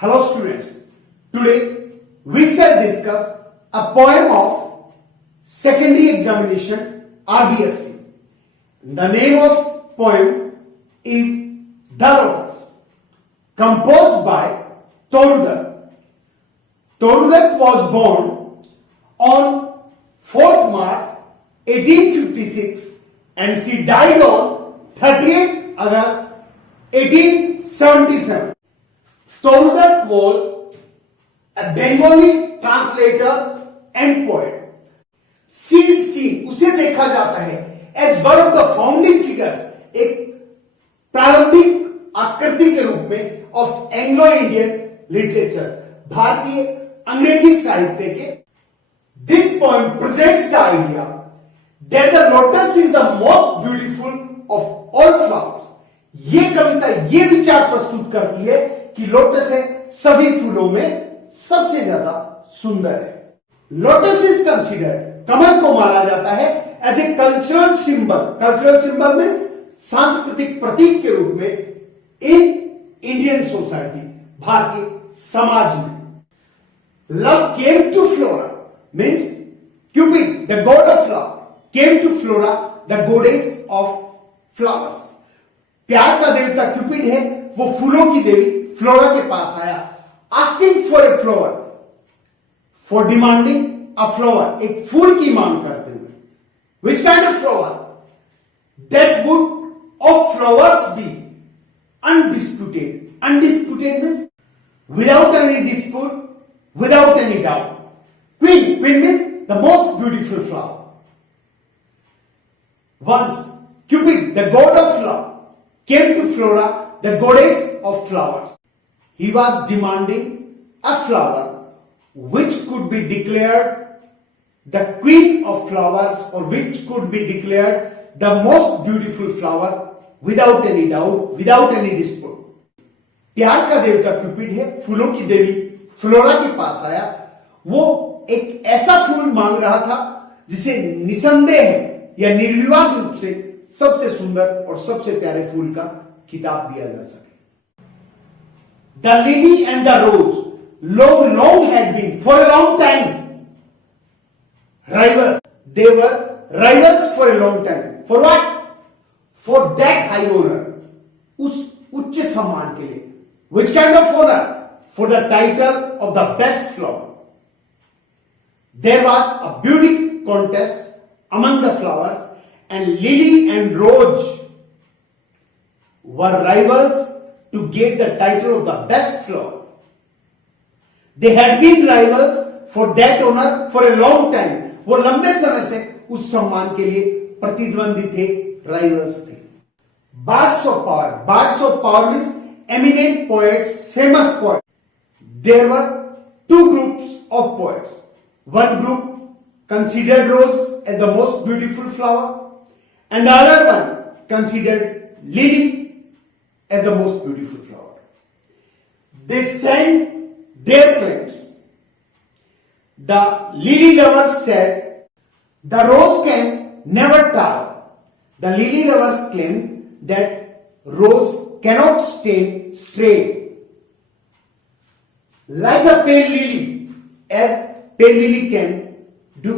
Hello students, today we shall discuss a poem of secondary examination RBSc. The name of poem is The Lotus, composed by Torudutt. Torudutt was born on 4th March 1856 and she died on 30th August 1877. Torudutt was a Bengali translator and poet. She is seen, उसे देखा जाता है as one of the founding figures, एक प्रारंभिक आकृति के रूप में of Anglo-Indian literature, भारतीय अंग्रेजी साहित्य के. This poem presents the idea that the lotus is the most beautiful of all flowers. ये कविता ये विचार प्रस्तुत करती है कि लोटस है सभी फूलों में सबसे ज्यादा सुंदर है. लोटस इज कंसिडर्ड, कमल को माना जाता है as a cultural symbol. Cultural symbol means सांस्कृतिक प्रतीक के रूप में इन इंडियन सोसाइटी, भारतीय समाज में. Love came to Flora means Cupid the god of love came to Flora the goddess of flowers. प्यार का देवता क्यूपिड है, वो फूलों की देवी फ्लोरा के पास आया, asking for a flower, for demanding a flower, एक फूल की मांग करते हुए. Which kind of flower? That would of flowers be undisputed. Undisputed means without any dispute, without any doubt. Queen, queen means the most beautiful flower. Once Cupid, the god of love, came to Flora, the goddess of flowers. He was demanding a flower which could be declared the queen of flowers, or which could be declared the most beautiful flower without any doubt, without any dispute. प्यार का देवता Cupid है, फूलों की देवी flora के पास आया. वो एक ऐसा फूल मांग रहा था जिसे निसंदेह या निर्विवाद रूप से सबसे सुंदर और सबसे प्यारे फूल का खिताब दिया जा सके. The lily and the rose long had been for a long time rivals. They were rivals for a long time. For what? For that high honor. उस उच्च सम्मान के लिए. Which kind of honor? For the title of the best flower. There was a beauty contest among the flowers, and lily and rose were rivals to get the title of the best flower. They had been rivals for that honor for a long time. वो लंबे समय से उस सम्मान के लिए प्रतिद्वंदी थे, राइवल्स थे. Bards of power. Bards of power means eminent poets, famous poets. There were two groups of poets. One group considered rose as the most beautiful flower, and the other one considered lily as the most beautiful flower. They sang their claims. The lily lovers said, the rose can never tower. The lily lovers claimed that rose cannot stand straight like a pale lily, as pale lily can do.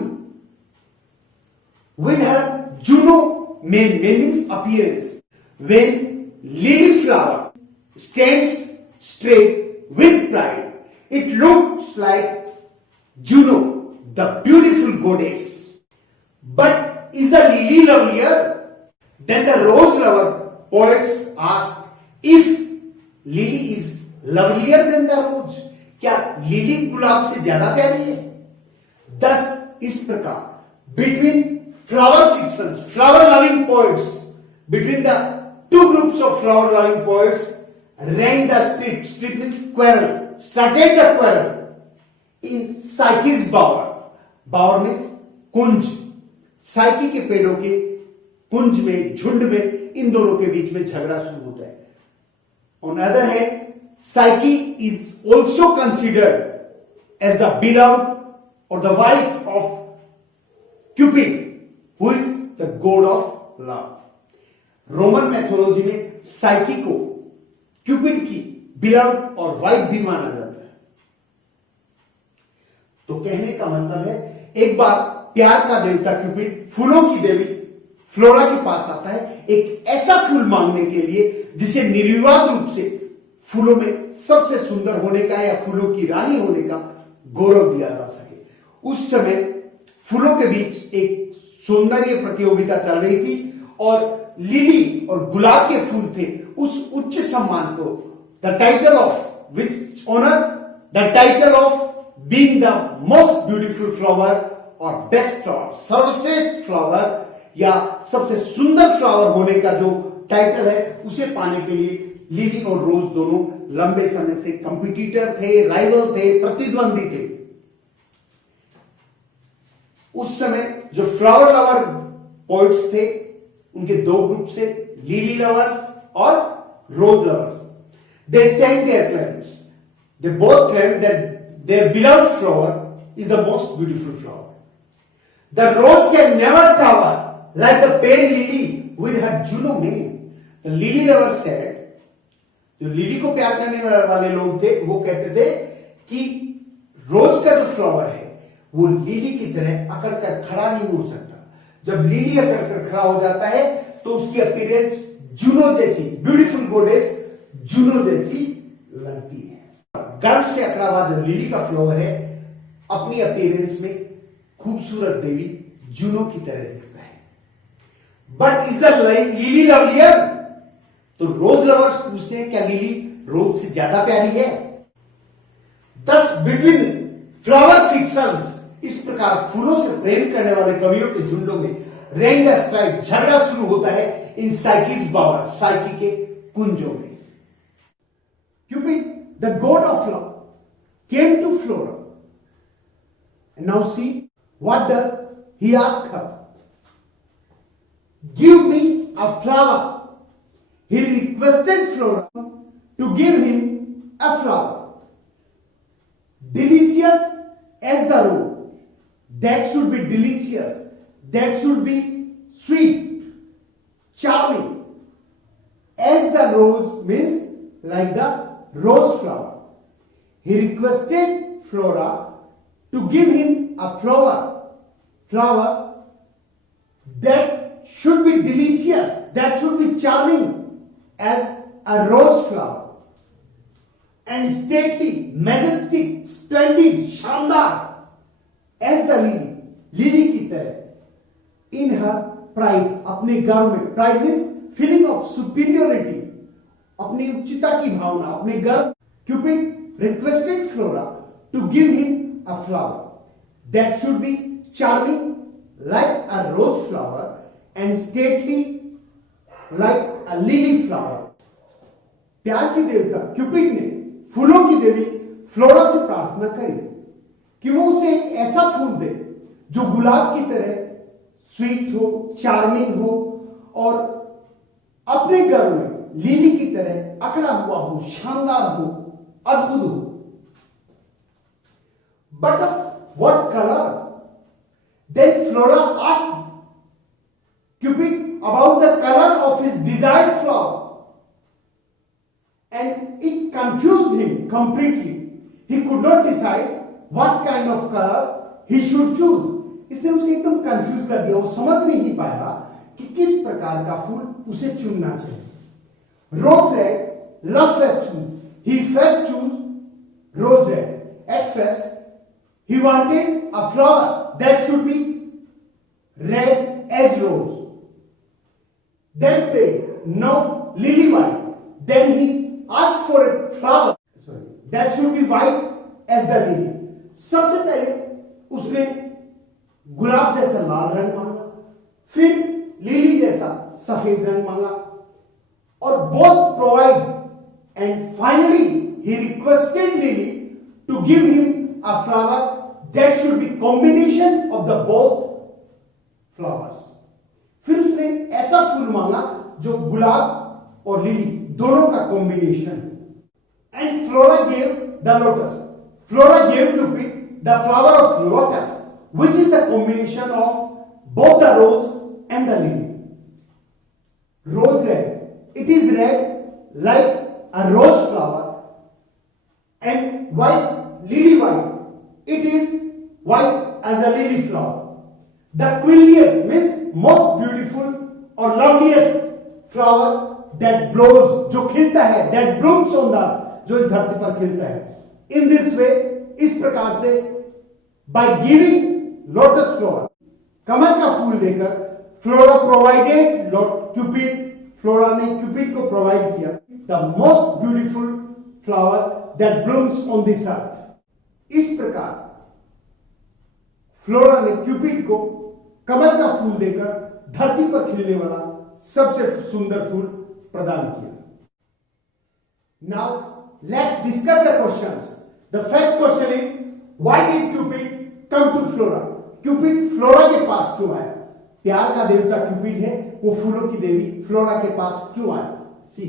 With her Juno means appearance. When lily flower stands straight with pride, it looks like Juno, the beautiful goddess. But is the lily lovelier than the rose lover? Poets ask if lily is lovelier than the rose. क्या lily गुलाब से ज्यादा प्यारी है? thus इस प्रकार between flower fictions, flower loving poets, between the two groups of flower loving poets ran the street. Street means quarrel, started the quarrel in Psyche's bower. Bower means Kunj. Psyche के पेड़ों के कुंज में, झुंड में इन दोनों के बीच में झगड़ा शुरू होता है. On the other hand, Psyche is also considered as the beloved or the wife of Cupid, who is the god of love. Roman mythology में साइकी को क्यूपिड की बिलव्ड और वाइफ भी माना जाता है। तो कहने का मतलब है, एक बार प्यार का देवता क्यूपिड फूलों की देवी फ्लोरा के पास आता है एक ऐसा फूल मांगने के लिए जिसे निर्विवाद रूप से फूलों में सबसे सुंदर होने का या फूलों की रानी होने का गौरव दिया जा सके। उस समय फूलों के बीच एक सौंदर्य प्रतियोगिता चल रही थी और लिली और गुलाब के फूल थे उस उच्च सम्मान को, the title of which honour, the title of being the most beautiful flower और बेस्ट फ्लावर, सर्वश्रेष्ठ फ्लावर या सबसे सुंदर फ्लावर होने का जो टाइटल है उसे पाने के लिए लिली और रोज दोनों लंबे समय से कंपटीटर थे, राइवल थे, प्रतिद्वंदी थे। उस समय जो फ्लावर लवर पोइट्स थे उनके दो ग्रुप से, लिली लवर्स और rose lovers. They sang their claims. They both claimed that their beloved flower is the most beautiful flower. The rose can never tower like the pale lily with her Juno mane. The lily lover said, जो lily को प्यार करने वाले लोग थे वो कहते थे कि रोज का जो फ्लावर है वो लिली की तरह अकड़ कर खड़ा नहीं हो सकता। जब लिली अकड़ कर खड़ा हो जाता है तो उसकी अपीयरेंस जूनो जैसी, ब्यूटीफुल गॉडेस जूनो जैसी लगती है। गर्व से अकड़ा हुआ जो लिली का फ्लावर है अपनी अपीयरेंस में खूबसूरत देवी जूनो की तरह दिखता है। But is the lily lovelier? तो रोज लवर्स पूछते हैं क्या लिली रोज से ज्यादा प्यारी है? दस बिटवीन फ्लावर फिक्शंस, इस प्रकार फूलों से प्रेम करने वाले कवियों के झुंडों में रेंग स्ट्राइक, झगड़ा शुरू होता है इन साइकिस बावर, साइकी के कुंजों में। Cupid, the god of love, came to Flora and now see what does he ask her, give me a flower. He requested Flora to give him a flower, delicious as the rose, that should be delicious, that should be sweet, charming, as the rose means like the rose flower. He requested Flora to give him a flower that should be delicious, that should be charming as a rose flower, and stately, majestic, splendid, शानदार as the lily, lily की तरह, in her pride, अपने गर्व में, pride means feeling of superiority, अपनी उच्चता की भावना, अपने गर्व। Cupid requested Flora to give him a flower that should be charming like a rose flower and stately like a lily flower. प्यार की देवता क्यूपिड ने फूलों की देवी फ्लोरा से प्रार्थना करी कि वो उसे एक ऐसा फूल दे जो गुलाब की तरह स्वीट हो, चार्मिंग हो और अपने घर में लिली की तरह अकड़ा हुआ हो, शानदार हो, अद्भुत हो। But of what colour? Then Flora asked Cupid about the color of his desired flower, and it confused him completely. He could not decide what kind of color he should choose. इसने उसे एकदम confuse कर दिया, वो समझ नहीं पाया कि किस प्रकार का फूल उसे चुनना चाहिए। Rose red, love first choose. He first chose rose red. At first, he wanted a flower that should be red as rose. Then prayed, no, lily white. Then he asked for a flower that should be white as the lily. सबसे पहले उसने गुलाब जैसा लाल रंग मांगा, फिर lily जैसा सफेद रंग मांगा और both provide, and finally he requested Lily to give him a flower that should be combination of the both flowers. फिर उसने ऐसा फूल मांगा जो गुलाब और लिली दोनों का combination. And Flora gave the lotus, Flora gave to pick the flower of lotus which is the combination of both the rose and the lily. Rose red, it is red like a rose flower The queenliest means most beautiful or loveliest flower that blows, जो खिलता है, that blooms on the, जो इस धरती पर खिलता है. In this way, इस प्रकार से, by giving lotus flower, कमल का फूल देकर, फ्लोरा provided Cupid, फ्लोरा ने क्यूपिड को प्रोवाइड किया the most beautiful flower that blooms on this earth. इस प्रकार फ्लोरा ने क्यूपिड को कमल का फूल देकर धरती पर खिलने वाला सबसे सुंदर फूल प्रदान किया. Now let's discuss the questions. The first question is, why did Cupid come to Flora? Cupid Flora के पास क्यों आया? प्यार का देवता क्यूपिड है, वो फूलों की देवी फ्लोरा के पास क्यों आया? See,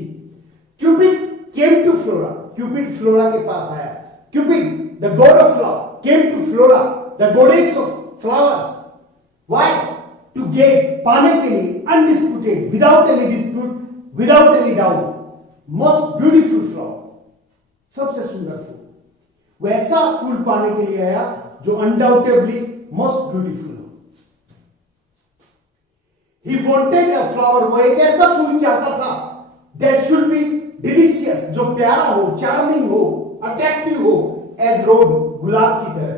Cupid came to Flora. Cupid Flora के पास आया. Cupid, the god of love, came to Flora, the goddess of flowers. Why? To get, पाने के लिए, undisputed, without any dispute, without any doubt, most beautiful flower, सबसे सुंदर फूल. वैसा फूल पाने के लिए आया जो undoubtedly most beautiful हो. He wanted a flower, वो एक ऐसा फूल चाहता था that should be delicious, जो प्यारा हो, charming हो, attractive हो, as rose, गुलाब की तरह,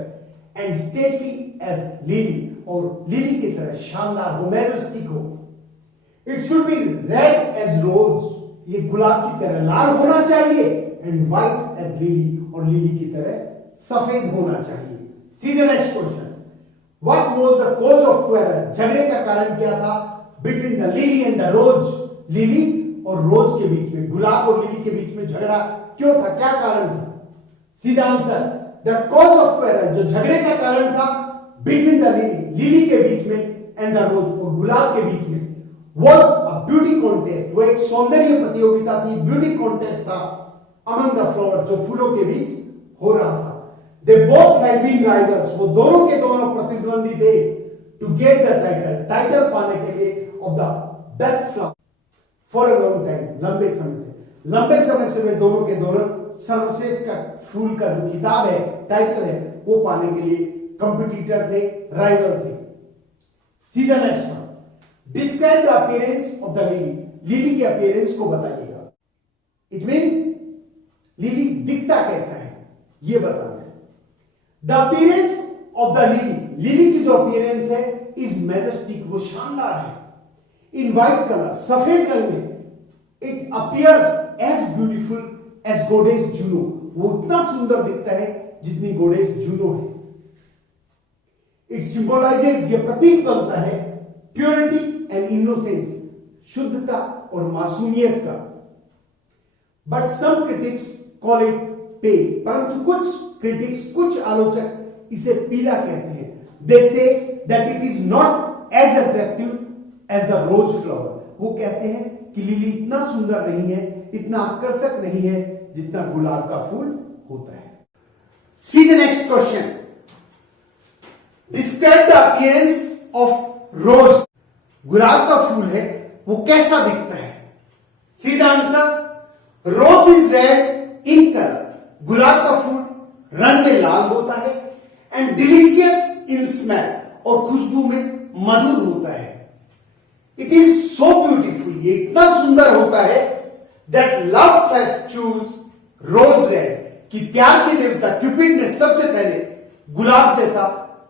and stately as lily, और लिली की तरह शानदार हो, majestic हो. It should be red as rose, ये गुलाब की तरह लाल होना चाहिए, and white as lily, और लिली की तरह सफेद होना चाहिए. See the next question. What was the cause of quarrel? झगड़े का कारण क्या था between the lily and the rose? Lily और रोज के बीच में, गुलाब और लिली के बीच में झगड़ा क्यों था? क्या कारण था? सीधा answer, the cause of quarrel, जो झगड़े का कारण था between the lily, लिली के बीच में, and the rose, और गुलाब के बीच में, was a beauty contest. वो एक सौंदर्य प्रतियोगिता थी, beauty contest था among the flowers, जो फूलों के बीच हो रहा था. They both had been rivals. वो दोनों के दोनों प्रतिद्वंदी थे to get the title, title पाने के लिए of the best flower for a long time, लंबे समय से वे दोनों के दोनों सर्वश्रेष्ठ का फूल का जो किताब है, टाइटल है, वो पाने के लिए कंपटीटर थे, राइवल थे. See the next one. Describe the appearance of the lily. Lily के अपीयरेंस को बताइएगा. It means लिली दिखता कैसा है, ये बताना है. The appearance of the lily, lily की जो अपीयरेंस है, is majestic, वो शानदार है. In white color, सफेद रंग में, it appears as beautiful as goddess Juno, वो उतना सुंदर दिखता है जितनी goddess Juno है. It symbolizes, ये प्रतीक बनता है purity and innocence, शुद्धता और मासूमियत का. But some critics call it pale, परंतु कुछ आलोचक इसे पीला कहते हैं. They say that it is not as attractive as the rose flower. वो कहते हैं कि लिली इतना सुंदर नहीं है, इतना आकर्षक नहीं है जितना गुलाब का फूल होता है. See the next question. Describe the appearance of rose. गुलाब का फूल है, वो कैसा दिखता है? See the answer. Rose is red in color. गुलाब का फूल रंग में लाल होता है, and delicious in smell, और खुशबू में मधुर होता है. It is so beautiful, ये इतना सुंदर होता है that love first choose rose red, कि प्यार के देवता क्यूपिड ने सबसे पहले गुलाब जैसा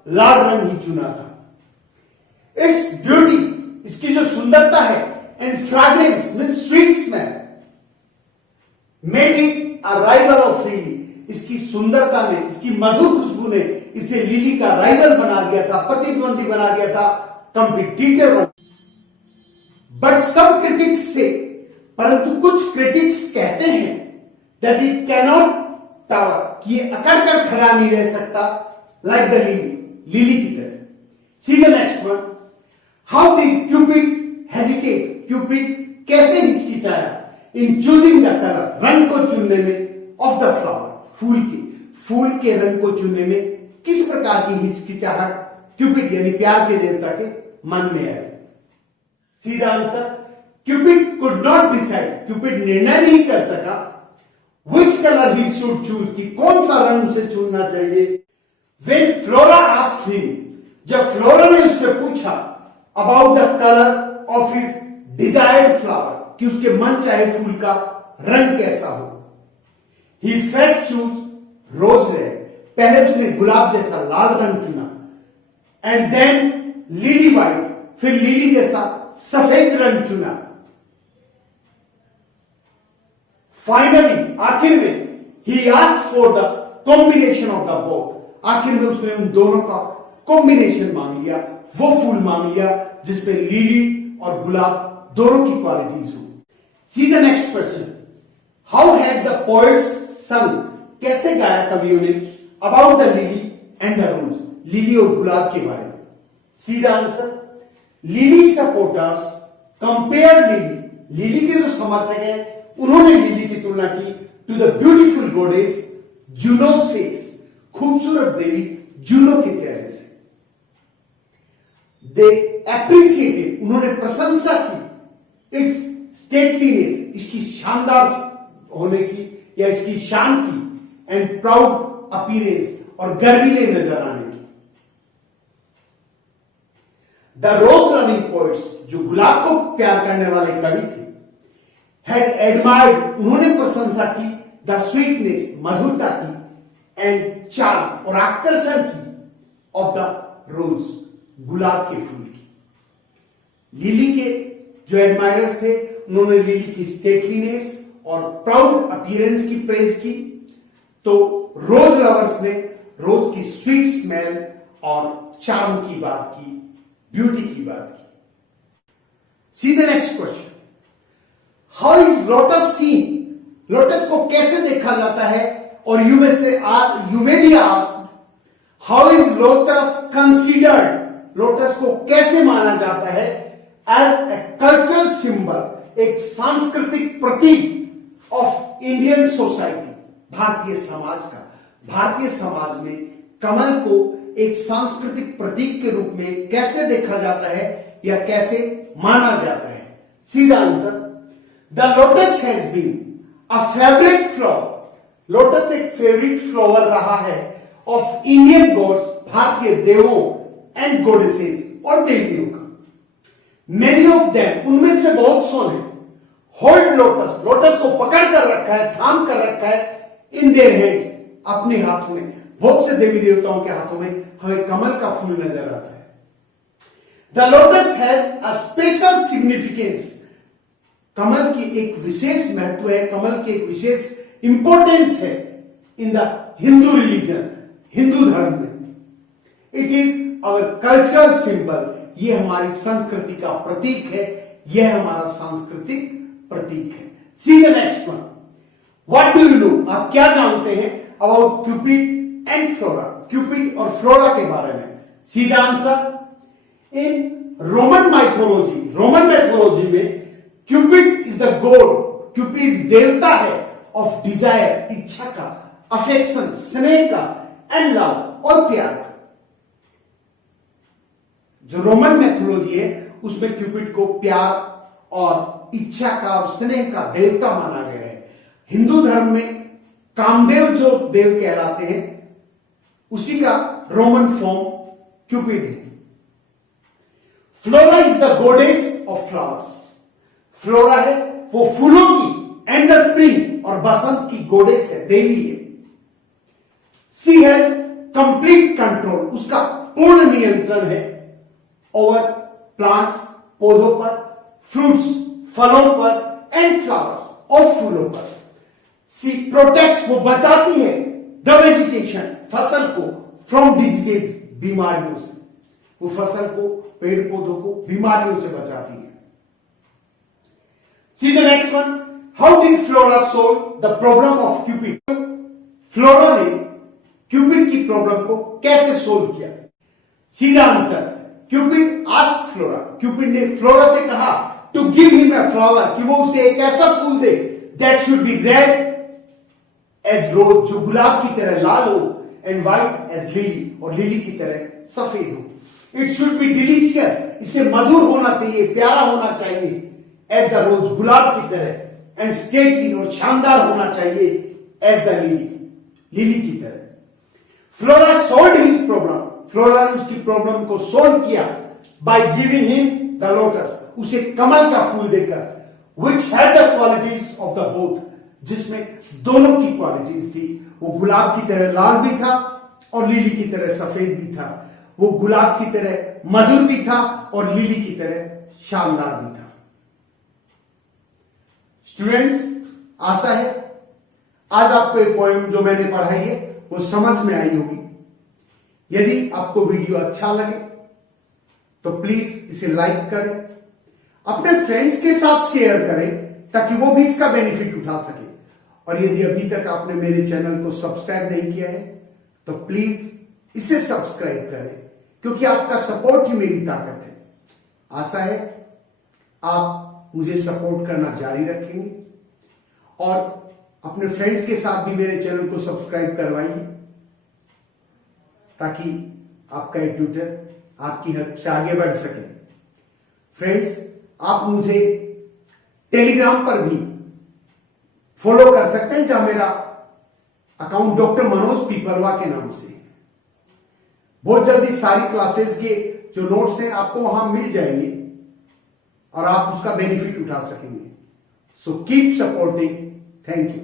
लाल रंग ही चुना था. Its beauty, इसकी जो सुंदरता है, and fragrance means sweet smell, made it a rival of lily. इसकी सुंदरता ने, इसकी मधुर खुशबू ने इसे लिली का राइवल बना दिया था, प्रतिद्वंदी बना दिया था, कंपटीटर. बट सब क्रिटिक्स से, परंतु कुछ क्रिटिक्स कहते हैं that it cannot tower, कि ये अकड़ कर खड़ा नहीं रह सकता like the lily, लिली की तरह. See the next one. How did Cupid hesitate? Cupid कैसे हिचकिचाया in choosing the color, रंग को चुनने में, of the flower, फूल के रंग को चुनने में किस प्रकार की हिचकिचाहट क्यूपिड यानी प्यार के देवता के मन में आई? सीधा answer, Cupid could not decide, Cupid निर्णय नहीं कर सका which color he should choose, कि कौन सा रंग उसे चुनना चाहिए. When Flora asked him, जब फ्लोरा ने उससे पूछा about the colour of his desired flower, कि उसके मन चाहे फूल का रंग कैसा हो, ही फर्स्ट चूज रोज रेड, पहले उसने गुलाब जैसा लाल रंग चुना, एंड देन लिली व्हाइट, फिर लिली जैसा सफेद रंग चुना। फाइनली आखिर में he asked for the combination of the both, आखिर में उसने उन दोनों का कॉम्बिनेशन मांग लिया, वो फूल मांग लिया जिसपे लिली और गुलाब दोनों की क्वालिटीज हो। See the next question, how had the poets sang, कैसे गाया कवियों ने about the lily and the rose, lily और गुलाब के बारे में। See the answer, lily supporters compare lily, lily के जो समर्थक है उन्होंने लिली की तुलना की to the beautiful goddess Juno's face, खूबसूरत देवी जूनो के चेहरे से। दे एप्रिशिएटेड, उन्होंने प्रशंसा की इट्स स्टेटलीनेस, इसकी शानदार होने की या इसकी शान की, एंड प्राउड अपीयरेंस, और गर्वीले नजर आने की। द रोज लविंग पोएट्स, जो गुलाब को प्यार करने वाले कवि थे, हैड एडमायर्ड, उन्होंने प्रशंसा की द स्वीटनेस, मधुरता की, एंड चार्म, और आकर्षण की, ऑफ द रोज, गुलाब के फूल की। लिली के जो एडमायरर्स थे उन्होंने लिली की स्टेटलीनेस और प्राउड अपीयरेंस की प्रेज की, तो रोज लवर्स ने रोज की स्वीट स्मेल और चार्म की बात की, ब्यूटी की बात की। See the next question, how is lotus seen, lotus को कैसे देखा जाता है, और you may be asked how is lotus considered, lotus को कैसे माना जाता है एज ए कल्चरल सिंबल, एक सांस्कृतिक प्रतीक ऑफ इंडियन सोसाइटी, भारतीय समाज का। भारतीय समाज में कमल को एक सांस्कृतिक प्रतीक के रूप में कैसे देखा जाता है या कैसे माना जाता है। सीधा answer, the lotus has been a favourite flower, lotus एक फेवरेट फ्लावर रहा है ऑफ इंडियन गॉड्स, भारतीय देवों, एंड गॉडेसेस, और देवियों का। मेनी ऑफ देम, उनमें से बहुत सो ने होल्ड लोटस, लोटस को पकड़ कर रखा है, थाम कर रखा है, इन देयर हैंड्स, अपने हाथों में। बहुत से देवी देवताओं के हाथों में हमें कमल का फूल नजर आता है। The lotus has a special significance, कमल की एक विशेष महत्व है, कमल की एक विशेष इंपॉर्टेंस है in the Hindu religion, Hindu धर्म में। It is our cultural symbol, ये हमारी संस्कृति का प्रतीक है, यह हमारा सांस्कृतिक प्रतीक है। See the next one, what do you know, आप क्या जानते हैं about Cupid and Flora, Cupid और फ्लोरा के बारे में। सीधा answer, in Roman mythology, Roman mythology में Cupid is the god, Cupid देवता है ऑफ डिजायर, इच्छा का, अफेक्शन, स्नेह का, एंड लव, और प्यार का। जो रोमन मैथोलॉजी है उसमें क्यूपिड को प्यार और इच्छा का और स्नेह का देवता माना गया है। हिंदू धर्म में कामदेव जो देव कहलाते हैं उसी का रोमन फॉर्म क्यूपिड है। Flora is the goddess of flowers, flora है वो फूलों की, एंड द स्प्रिंग, और बसंत की गॉडेस है, देवी है। सी हैज कंप्लीट कंट्रोल, उसका पूर्ण नियंत्रण है ओवर प्लांट्स, पौधों पर, फ्रूट्स, फलों पर, एंड फ्लावर्स, और फूलों पर। सी प्रोटेक्ट्स, वो बचाती है द वेजिटेशन, फसल को, फ्रॉम डिजीजेस, बीमारियों से, वो फसल को, पेड़ पौधों को बीमारियों से बचाती है। See the next one, how did Flora solve the problem of Cupid, Flora ने क्यूपिड की प्रॉब्लम को कैसे सोल्व किया। सीधा answer, Cupid asked Flora, Cupid ने फ्लोरा से कहा to give him a flower, कि वो उसे एक ऐसा फूल दे that should be red as rose, जो गुलाब की तरह लाल हो, एंड व्हाइट एज लिली, और लिली की तरह सफेद हो। इट शुड बी डिलीशियस, इसे मधुर होना चाहिए, प्यारा होना चाहिए, एज द रोज, गुलाब की तरह, एंड स्टेटली, और शानदार होना चाहिए एज द लिली, लिली की तरह। Flora solved his problem, flora ने उसकी प्रॉब्लम को सोल्व किया by giving him the lotus, उसे कमल का फूल देकर, which had the qualities of the both, जिसमें दोनों की क्वालिटीज थी। वो गुलाब की तरह लाल भी था और लिली की तरह सफेद भी था। वो गुलाब की तरह मधुर भी था और लिली की तरह शानदार भी था। स्टूडेंट्स, आशा है आज आपको ये पोएम जो मैंने पढ़ाई है वो समझ में आई होगी। यदि आपको वीडियो अच्छा लगे तो प्लीज इसे लाइक करें, अपने फ्रेंड्स के साथ शेयर करें ताकि वो भी इसका बेनिफिट उठा सके। और यदि अभी तक आपने मेरे चैनल को सब्सक्राइब नहीं किया है तो प्लीज इसे सब्सक्राइब करें, क्योंकि आपका सपोर्ट ही मेरी ताकत है। आशा है आप मुझे सपोर्ट करना जारी रखेंगे और अपने फ्रेंड्स के साथ भी मेरे चैनल को सब्सक्राइब करवाइए ताकि आपका एक ट्यूटर आपकी हेल्प से आगे बढ़ सके। फ्रेंड्स, आप मुझे टेलीग्राम पर भी फॉलो कर सकते हैं, जहां मेरा अकाउंट डॉक्टर मनोज पीपलवा के नाम से। बहुत जल्दी सारी क्लासेस के जो नोट्स हैं आपको वहां मिल जाएंगे और आप उसका बेनिफिट उठा सकेंगे। So keep supporting. Thank you.